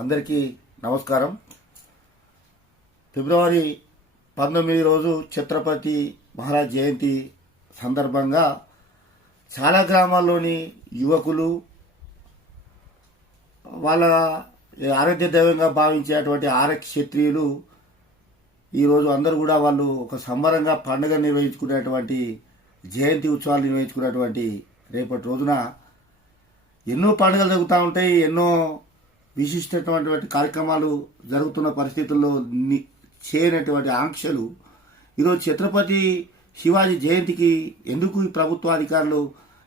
అందరికీ నమస్కారం. ఫిబ్రవరి 19 రోజు ఛత్రపతి మహారాజ్ జయంతి సందర్భంగా చాలా గ్రామాల్లోని యువకులు వాళ్ళ ఆరాధ్య దైవంగా భావించేటువంటి క్షత్రియులు ఈరోజు అందరూ కూడా వాళ్ళు ఒక సంబరంగా పండుగ నిర్వహించుకునేటువంటి జయంతి ఉత్సవాలు నిర్వహించుకునేటువంటి రేపటి రోజున ఎన్నో పండుగలు జరుగుతూ ఉంటాయి. ఎన్నో విశిష్టమైనటువంటి కార్యక్రమాలు జరుగుతున్న పరిస్థితుల్లో చేయనటువంటి ఆంక్షలు ఈరోజు ఛత్రపతి శివాజీ జయంతికి ఎందుకు ఈ ప్రభుత్వ అధికారులు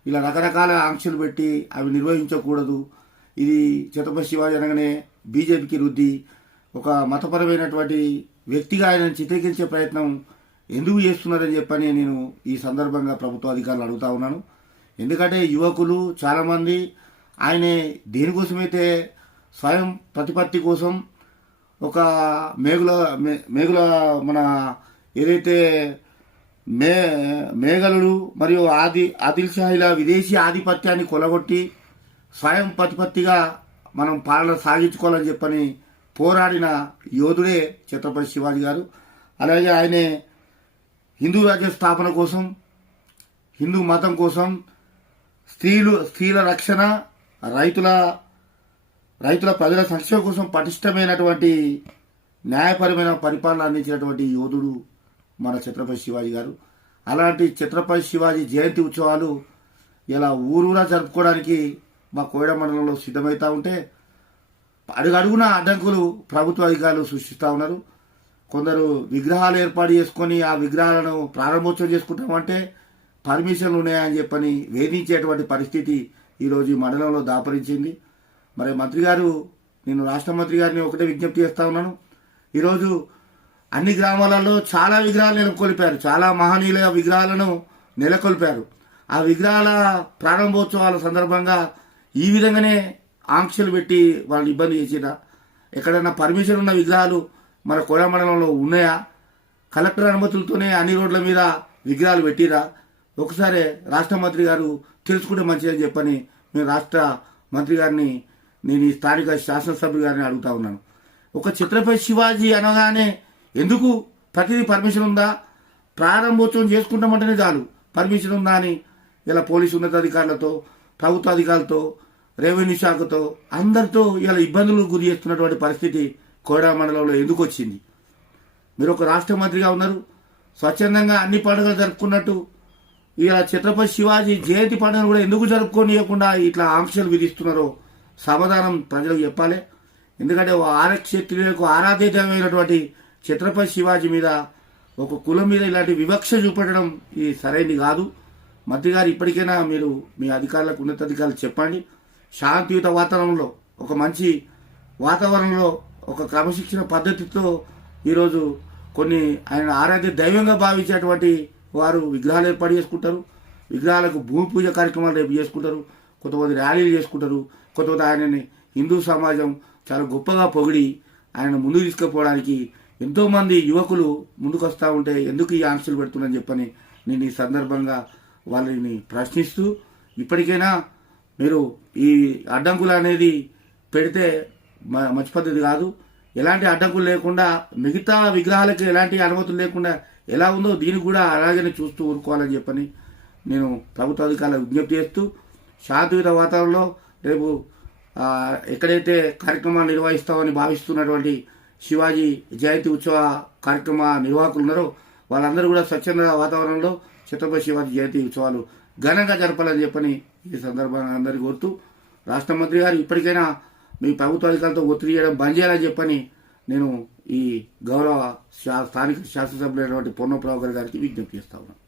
ఇలా రకరకాల ఆంక్షలు పెట్టి అవి నిర్వహించకూడదు, ఇది ఛత్రపతి శివాజీ అనగానే బీజేపీకి రుద్ది ఒక మతపరమైనటువంటి వ్యక్తిగా ఆయన చిత్రీకరించే ప్రయత్నం ఎందుకు చేస్తున్నారని చెప్పని నేను ఈ సందర్భంగా ప్రభుత్వ అధికారులు అడుగుతా ఉన్నాను. ఎందుకంటే యువకులు చాలామంది ఆయన దేనికోసమైతే స్వయం ప్రతిపత్తి కోసం ఒక మేగుల మన ఏదైతే మేఘలుడు మరియు ఆదిల్ షాహీల విదేశీ ఆధిపత్యాన్ని కొలగొట్టి స్వయం ప్రతిపత్తిగా మనం పాలన సాగించుకోవాలని చెప్పని పోరాడిన యోధుడే ఛత్రపతి శివాజీ గారు. అలాగే ఆయనే హిందూ రాజ్య స్థాపన కోసం, హిందూ మతం కోసం, స్త్రీల రక్షణ, రైతుల ప్రజల సంక్షేమం కోసం పటిష్టమైనటువంటి న్యాయపరమైన పరిపాలన అందించినటువంటి యోధుడు మన ఛత్రపతి శివాజీ గారు. అలాంటి ఛత్రపతి శివాజీ జయంతి ఉత్సవాలు ఇలా ఊరూరా జరుపుకోవడానికి మా కోయడ మండలంలో సిద్ధమవుతూ ఉంటే అడుగడుగున అడ్డంకులు ప్రభుత్వ అధికారులు సృష్టిస్తూ ఉన్నారు. కొందరు విగ్రహాలు ఏర్పాటు చేసుకొని ఆ విగ్రహాలను ప్రారంభోత్సవం చేసుకుంటామంటే పర్మిషన్లు ఉన్నాయని చెప్పని వేధించేటువంటి పరిస్థితి ఈరోజు ఈ మండలంలో దాపరించింది. మరి మంత్రి గారు, నేను రాష్ట్ర మంత్రి గారిని ఒకటే విజ్ఞప్తి చేస్తా ఉన్నాను. ఈరోజు అన్ని గ్రామాలలో చాలా విగ్రహాలు నెలకొల్పారు, చాలా మహనీయుల విగ్రహాలను నెలకొల్పారు. ఆ విగ్రహాల ప్రారంభోత్సవాల సందర్భంగా ఈ విధంగానే ఆంక్షలు పెట్టి వాళ్ళని ఇబ్బంది చేసిరా? ఎక్కడైనా పర్మిషన్ ఉన్న విగ్రహాలు మన కోడ మండలంలో ఉన్నాయా? కలెక్టర్ అనుమతులతోనే అన్ని రోడ్ల మీద విగ్రహాలు పెట్టిరా? ఒకసారి రాష్ట్ర మంత్రి గారు తెలుసుకుంటే మంచిదని చెప్పని నేను రాష్ట్ర మంత్రి గారిని, నేను ఈ స్థానిక శాసనసభ్యులు గారిని అడుగుతా ఉన్నాను. ఒక ఛత్రపతి శివాజీ అనగానే ఎందుకు ప్రతిదీ పర్మిషన్ ఉందా? ప్రారంభోత్సవం చేసుకుంటామంటేనే చాలు పర్మిషన్ ఉందా అని ఇలా పోలీసు ఉన్నతాధికారులతో, ప్రభుత్వ అధికారులతో, రెవెన్యూ శాఖతో అందరితో ఇలా ఇబ్బందులు గురి చేస్తున్నటువంటి పరిస్థితి కోడా మండలంలో ఎందుకు వచ్చింది? మీరు ఒక రాష్ట్ర మంత్రిగా ఉన్నారు, స్వచ్ఛందంగా అన్ని పండుగలు జరుపుకున్నట్టు ఇలా ఛత్రపతి శివాజీ జయంతి పండుగను కూడా ఎందుకు జరుపుకోనియకుండా ఇట్లా ఆంక్షలు విధిస్తున్నారో సమాధానం ప్రజలకు చెప్పాలి. ఎందుకంటే క్షత్రియులకు ఆరాధ్యమైనటువంటి ఛత్రపతి శివాజీ మీద, ఒక కులం మీద ఇలాంటి వివక్ష చూపెట్టడం ఇది సరైనది కాదు. మంత్రి గారు ఇప్పటికైనా మీరు మీ అధికారులకు, ఉన్నతాధికారులు చెప్పండి. శాంతియుత వాతావరణంలో, ఒక మంచి వాతావరణంలో, ఒక క్రమశిక్షణ పద్ధతితో ఈరోజు కొన్ని ఆయన ఆరాధ్య దైవంగా భావించేటువంటి వారు విగ్రహాలు ఏర్పాటు చేసుకుంటారు. విగ్రహాలకు భూమి పూజ కార్యక్రమాలు రేపు చేసుకుంటారు. కొంతమంది ర్యాలీలు చేసుకుంటారు. కొంతమంది ఆయనని హిందూ సమాజం చాలా గొప్పగా పొగిడి ఆయన ముందుకు తీసుకుపోవడానికి ఎంతోమంది యువకులు ముందుకు వస్తూ ఉంటే ఎందుకు ఈ ఆంక్షలు పెడుతున్నారని చెప్పని నేను ఈ సందర్భంగా వాళ్ళని ప్రశ్నిస్తూ, ఇప్పటికైనా మీరు ఈ అడ్డంకులు అనేది పెడితే మంచి పద్ధతి కాదు. ఎలాంటి అడ్డంకులు లేకుండా, మిగతా విగ్రహాలకు ఎలాంటి అనుమతులు లేకుండా ఎలా ఉందో దీన్ని కూడా అలాగనే చూస్తూ ఊరుకోవాలని చెప్పని నేను ప్రభుత్వ అధికారులకు విజ్ఞప్తి చేస్తూ, శాంతియుత వాతావరణంలో రేపు ఎక్కడైతే కార్యక్రమాలు నిర్వహిస్తామని భావిస్తున్నటువంటి శివాజీ జయంతి ఉత్సవ కార్యక్రమ నిర్వాహకులు ఉన్నారో వాళ్ళందరూ కూడా స్వచ్ఛంద వాతావరణంలో ఛత్రపతి శివాజీ జయంతి ఉత్సవాలు ఘనంగా జరపాలని చెప్పని ఈ సందర్భంగా అందరికీ కోరుతూ, రాష్ట్ర మంత్రి గారు ఇప్పటికైనా మీ ప్రభుత్వ అధికారులతో ఒత్తిడి చేయడం బంద్ చేయాలని చెప్పని నేను ఈ గౌరవ స్థానిక శాసనసభ్యులైనటువంటి పొన్నప్రభాకర్ గారికి విజ్ఞప్తి చేస్తా ఉన్నాను.